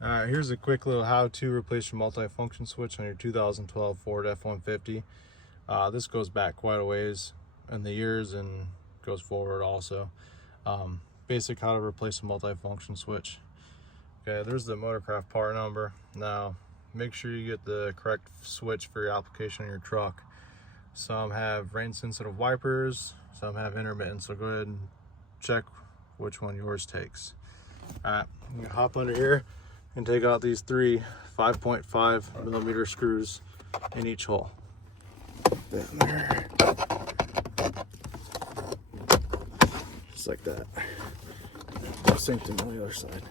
Alright, here's a quick little how-to replace your multi-function switch on your 2012 Ford F-150. This goes back quite a ways in the years and goes forward also. Basic how to replace a multi-function switch. Okay, there's the Motorcraft part number. Now, make sure you get the correct switch for your application on your truck. Some have rain-sensitive wipers, some have intermittent, so go ahead and check which one yours takes. Alright, you can hop under here and take out these three 5.5 millimeter screws in each hole. Down there. Just like that. Same thing on the other side.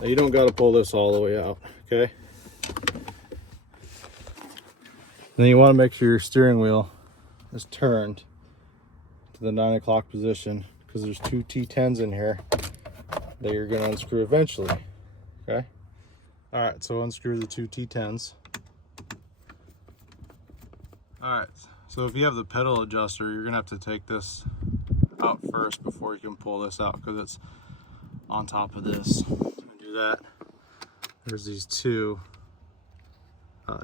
Now you don't got to pull this all the way out, okay? Then you want to make sure your steering wheel is turned to the 9 o'clock position, because there's two T10s in here that you're going to unscrew eventually, okay? All right, so unscrew the two T10s. All right, so if you have the pedal adjuster, you're gonna have to take this out first before you can pull this out, because it's on top of this. And do that. There's these two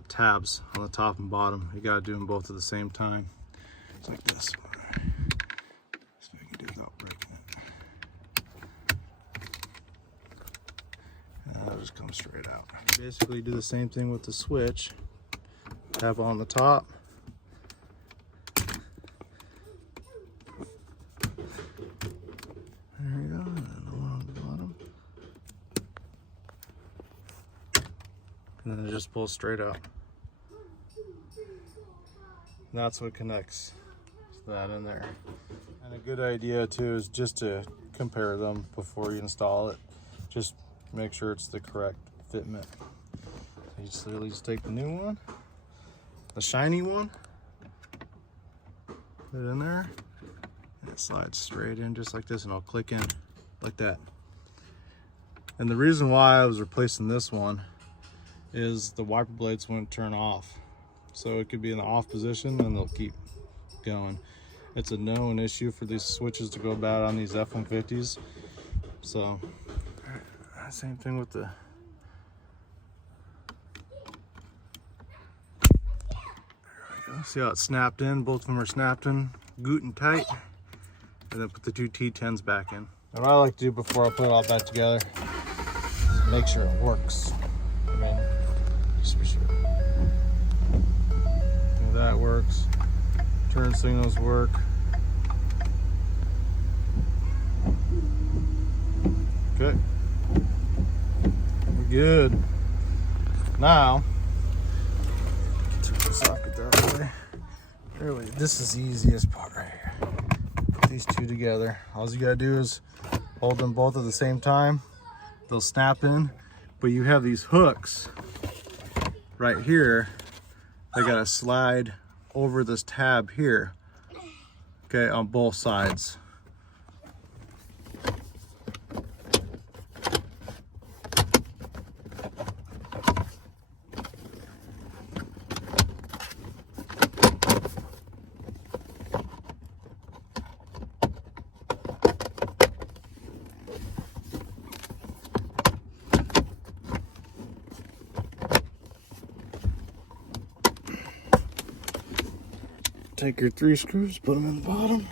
tabs on the top and bottom. You gotta do them both at the same time. It's like this. So you can do it without breaking it. And that'll just come straight out. Basically do the same thing with the switch. Tab on the top. There you go, and the one on the bottom. And then it just pulls straight out. And that's what connects to that in there. And a good idea too is just to compare them before you install it. Just make sure it's the correct fitment. So you just literally just take the new one, the shiny one, put it in there, and it slides straight in just like this, and it'll click in like that. And the reason why I was replacing this one is the wiper blades wouldn't turn off. So it could be in the off position and they'll keep going. It's a known issue for these switches to go bad on these F-150s. So, same thing with the see how it snapped in? Both of them are snapped in good and tight. And then put the two T10s back in. And what I like to do before I put it all back together is make sure it works. I mean, just be sure. And that works. Turn signals work. Okay. We're good. Now, turn the socket that way. Really, this is the easiest part right here. Put these two together. All you gotta do is hold them both at the same time. They'll snap in, but you have these hooks right here. They gotta slide over this tab here, okay, on both sides. Take your three screws, put them in the bottom.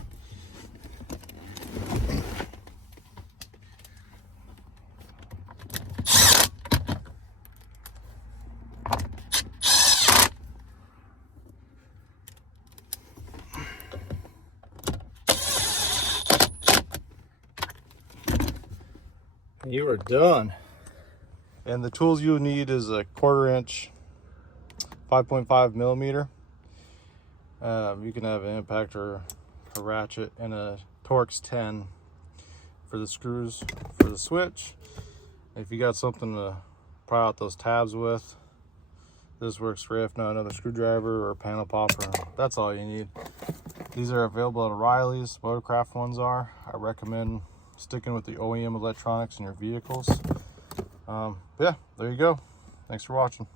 You are done. And the tools you need is a 1/4 inch 5.5 millimeter. You can have an impactor, a ratchet, and a Torx 10 for the screws for the switch. If you got something to pry out those tabs with, this works great. If not, another screwdriver or a panel popper, that's all you need. These are available at O'Reilly's. Motorcraft ones are. I recommend sticking with the OEM electronics in your vehicles. Yeah, there you go. Thanks for watching.